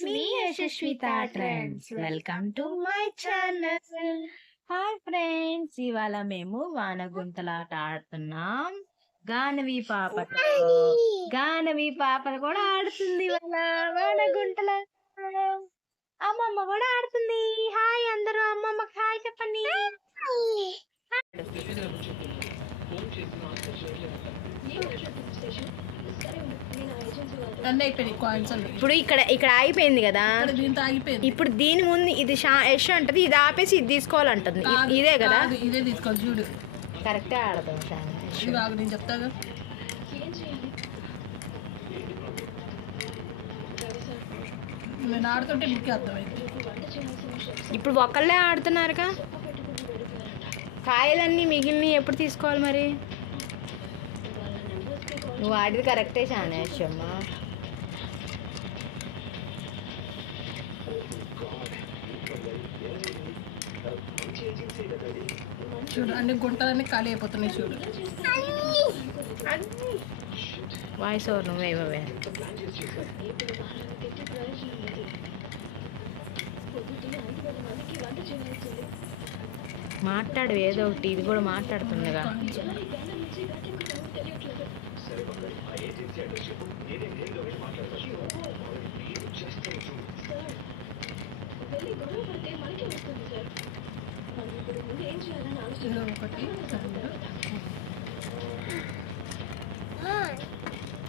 It's me యశస్విత trends. Welcome to my channel. Hi friends, ఇవాళ మేము వానగుంతలాట ఆడుతున్నాం. గానవి పాప కూడా ఆడుతుంది ఇవాళ వానగుంతల. అమ్మమ్మ కూడా ఆడుతుంది. హాయ్ అందరూ, అమ్మమ్మకి హాయ్ చెప్పండి. ఇప్పుడు ఇక్కడ ఆగిపోయింది కదా, ఇప్పుడు దీని ముందు ఇది యశ్ అంటది, ఇది ఆపేసి ఇది తీసుకోవాలంటుంది. ఇదే కదా, ఇదే తీసుకోవాలి చూడు. కరెక్టే ఆడతాం. నేను చెప్తాగా, నేను ఆడుతుంటే నీకే అర్థమైంది. ఇప్పుడు ఒకళ్ళే ఆడుతున్నారుగా, కాయలన్నీ మిగిలినవి ఎప్పుడు తీసుకోవాలి మరి? నువ్వు ఆడిది కరెక్టే శానేషమ్మ. చూడు, అన్ని గుంటలన్నీ ఖాళీ అయిపోతున్నాయి చూడు. వాయిస్ ఓవర్ నువ్వేవే మాట్లాడు ఏదో ఒకటి, ఇది కూడా మాట్లాడుతుండగా.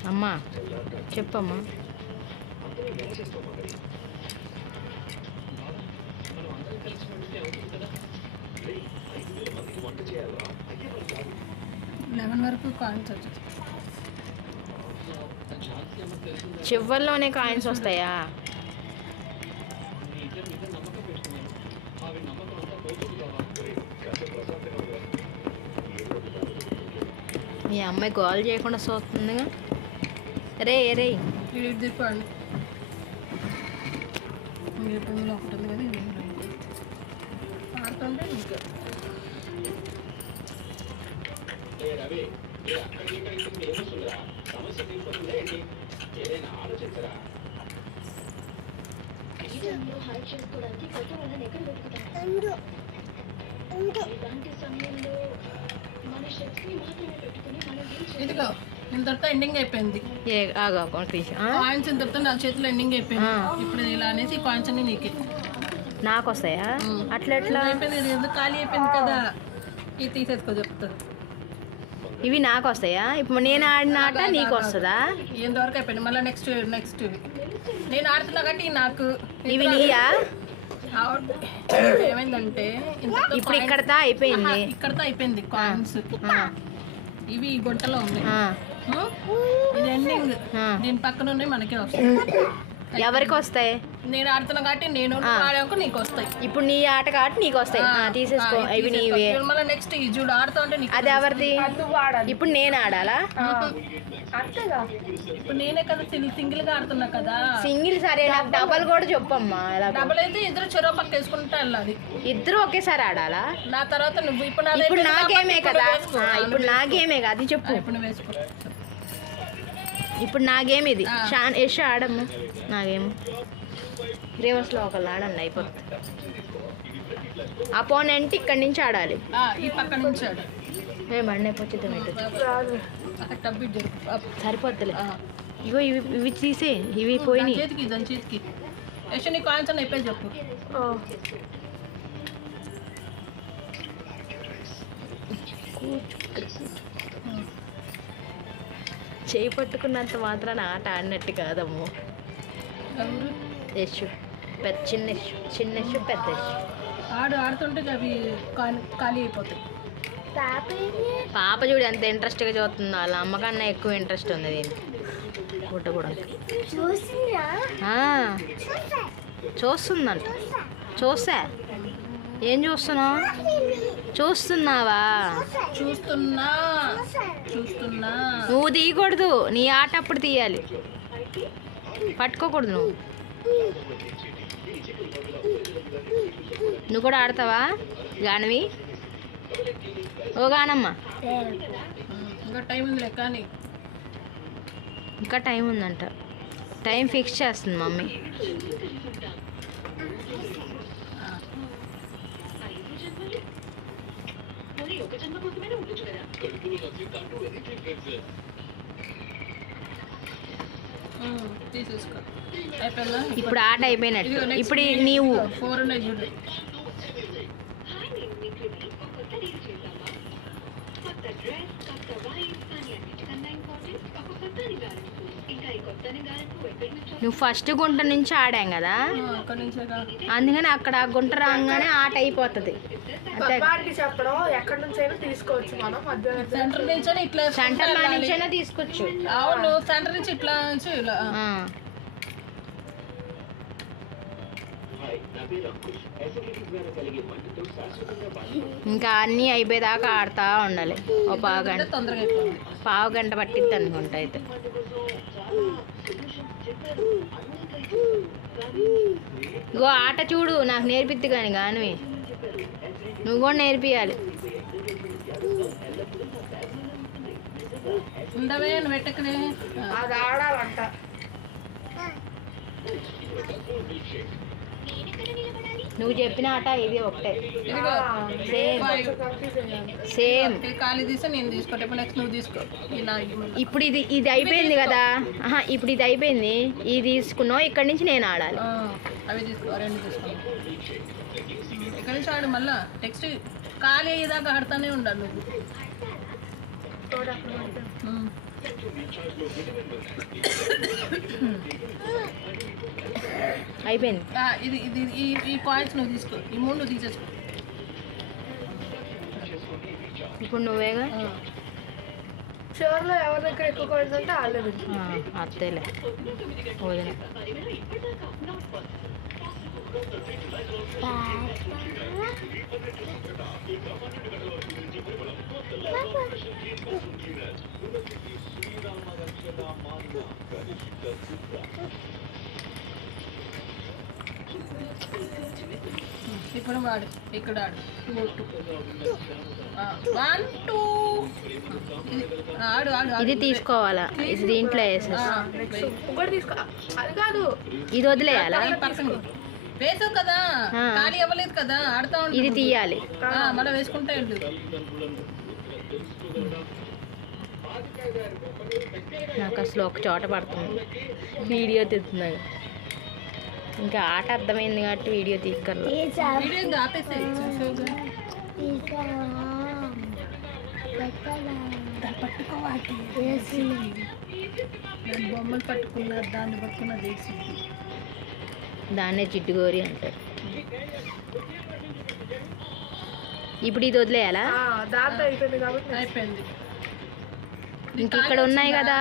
అమ్మా చెప్పమ్మా. చివర్లోనే కాయిన్స్ వస్తాయా? మీ అమ్మాయి గోల్ చేయకుండా చూస్తుందిగా. రే రే తిప్పండి. ఆడుతుంటే ఇంకా ఇదిగో ఇంతతో ఎండింగ్ అయిపోయింది. కాయిన్స్ ఇంతతో నా చేతిలో ఎండింగ్ అయిపోయింది. ఇప్పుడు ఇలా అనేసి ఈ కాయిన్స్ అన్ని నీకే నాకు వస్తాయా? అట్లా ఎట్లా అయిపోయింది? ఎందుకు ఖాళీ అయిపోయింది కదా, ఇది తీసేసుకో చెప్తాను. ఇవి నాకు వస్తాయా? ఇప్పుడు నేను ఆడిన ఆట నీకు వస్తుందా? ఎంతవరకు అయిపోయింది? మళ్ళీ నెక్స్ట్ నేను ఆడుతున్నా కాబట్టి నాకు ఇవి నీయా? ఏమైందంటే ఇప్పుడు ఇక్కడతో అయిపోయింది. ఇక్కడతో అయిపోయింది కాయిన్స్. ఇవి ఈ గుంటలో ఉన్నాయి. ఇది ఎండింగ్. దీని పక్కన ఉన్నాయి, మనకే వస్తాయి. ఎవరికి వస్తాయి? నేను ఆడుతున్నా కాబట్టి నేను ఆడాక నీకు వస్తాయి. ఇప్పుడు నీ ఆట కాబట్టి నీకు వస్తాయి. తీసేసుకో. ఇవి నీవే. మళ్ళీ నెక్స్ట్ ఈ చూడు ఆడుతా ఉంటే అది ఎవరిది? ఇప్పుడు నేను ఆడాలా? ఇప్పుడు నేనే కదా సింగిల్ గా ఆడుతున్నా కదా. సింగిల్ సరే, నాకు డబల్ కూడా చెప్పమ్మా. డబల్ అయితే ఇద్దరు చెరో పక్క వేసుకుంటా వెళ్ళాలి. ఇద్దరు ఒకేసారి ఆడాలా? నా తర్వాత నువ్వు ఇప్పుడు నా గేమే కదా. ఇప్పుడు నా గేమే కదా, అది చెప్పు. ఇప్పుడు వేసుకో. ఇప్పుడు నా గేమ్ ఇది. యశ్ ఆడమ్మ. నా గేమ్ రివర్స్లో ఒకళ్ళు ఆడండి, అయిపోతుంది. అపోనెంట్ ఇక్కడి నుంచి ఆడాలి. ఈ పక్క నుంచి మేమండి పొచ్చిద్దాం. సరిపోద్దులే. ఇగో ఇవి తీసే, ఇవి పోయినాయి. చేతికి దాని చేతికి యశ్ నీ కాయిన్స్ అని అయిపోయి చెప్పు. చేయి పట్టుకున్నంత మాత్రాన ఆట ఆడినట్టు కాదమ్ము. యశ్ చిన్న యశ్ పెద్ద యశ్ ఆడుతుంటే అవి ఖాళీ అయిపోతాయి. పాప చూడు ఎంత ఇంట్రెస్ట్గా చూస్తుందో, వాళ్ళ అమ్మకన్నా ఎక్కువ ఇంట్రెస్ట్ ఉంది దీనికి. గుడ్డ కూడా చూస్తుందంట. చూస్తా. ఏం చూస్తున్నావు? చూస్తున్నావా? చూస్తున్నా. నువ్వు తీయకూడదు, నీ ఆట అప్పుడు తీయాలి, పట్టుకోకూడదు. నువ్వు కూడా ఆడతావా గానవి? ఓ గానమ్మ, ఇంకా టైం ఉందిలే కానీ. ఇంకా టైం ఉందంట. టైం ఫిక్స్ చేస్తుంది మమ్మీ. తీసేసుకో. అయిపోయిందా? ఇప్పుడు ఆట అయిపోయినట్టు. ఇప్పుడు నీవు 4 ఉన్నాయి చూడు. నువ్వు ఫస్ట్ గుంట నుంచి ఆడాం కదా, అక్కడ నుంచే కాదు. అందుకని అక్కడ ఆ గుంట రాగానే ఆట అయిపోతుంది. చెప్పడం ఎక్కడి నుంచైనా తీసుకోవచ్చు మనం. మధ్యలో సెంటర్ నుంచి ఇట్లా సెంటర్ లో నుంచైనా తీసుకోవచ్చు. అవును, సెంటర్ నుంచి ఇట్లా నుంచి ఇలా. ఇంకా అన్నీ అయిపోయేదాకా ఆడుతూ ఉండాలి. ఓ పావుగంట, తొందరగా అయిపోయింది. పావుగంట పట్టిద్ది అనుకుంటా. అయితే ఇగో ఆట చూడు, నాకు నేర్పిద్ది కానీ నువ్వు కూడా నేర్పియాలి. ఉండవే, నువ్వు పెట్టకనే. అది ఆడాలంట. నువ్వు చెప్పిన ఆట ఇది ఒకటే. ఇదిగో సేమ్ ఖాళీ తీసి నేను తీసుకో. ఇప్పుడు నెక్స్ట్ నువ్వు తీసుకో. ఇప్పుడు ఇది అయిపోయింది కదా. ఇప్పుడు ఇది అయిపోయింది, ఇది తీసుకున్నావు. ఇక్కడ నుంచి నేను ఆడాలి. అవి తీసుకో, 2 తీసుకో. ఇక్కడ నుంచి ఆడు. మళ్ళా నెక్స్ట్ ఖాళీ అయ్యేదాకా ఆడుతూనే ఉండాలి నువ్వు. అయిపోయింది. ఇది ఇది ఈ పాయింట్స్ నువ్వు తీసుకో. ఈ 3 నువ్వు తీసేసుకో. ఇప్పుడు నువ్వేగా చివరిలో ఎవరి దగ్గర ఎక్కువ కాయిన్స్ అంటే వాళ్ళే. అత్తేలే వదిన. ఇప్పుడు వాడు ఇక్కడ ఆడు. 1 2 ఆడు ఆడు. ఇది తీసుకోవాలా? ఇది దీంట్లో వేసేసి ఇంకోటి తీసుకో. అది కాదు, ఇది వదిలేయాలా? పక్కన వేసావు కదా, ఖాళీ అవ్వలేదు కదా, ఆడుతా ఉండు. ఇది తీయాలి. మళ్ళీ వేసుకుంటా వెళ్ళు. నాకు అసలు ఒక చోట పడుతుంది, వీడియో తీస్తున్నాను. ఇంకా ఆట అర్థమైంది కాబట్టి వీడియో తీసుకోవాలి. వీడియో ఆపేసేయ్. బొమ్మలు పట్టుకున్నారు, దాన్ని పట్టుకున్నది. దాన్నే చిట్టుగోరి అంటారు. ఇప్పుడు ఇది వదిలేయాలా? దాంతో అయిపోయింది కాబట్టి అయిపోయింది. ఇంక ఇక్కడ ఉన్నాయి కదా,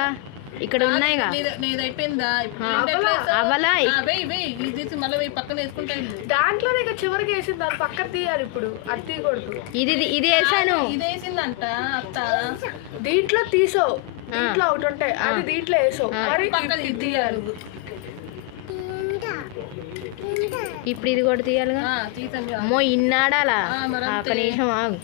ఇక్కడ ఉన్నాయిగా. నీది అయిపోయిందా? అవలా మళ్ళీ పక్కన వేసుకుంటా. దాంట్లోనే ఇక చివరికి వేసింది, దాని పక్కన తీయాలి. ఇప్పుడు అది తీయకూడదు. ఇది వేసాను. ఇది వేసిందంట అత్త. దీంట్లో తీసో, దీంట్లో ఒకటి ఉంటాయి, అది దీంట్లో వేసో, మరి పక్కన తీయాలి. ఇప్పుడు ఇది కూడా తీయాలిగా. తీసండి. అమ్మో, ఇన్నాడాలా? ఒక నిమిషం ఆగు.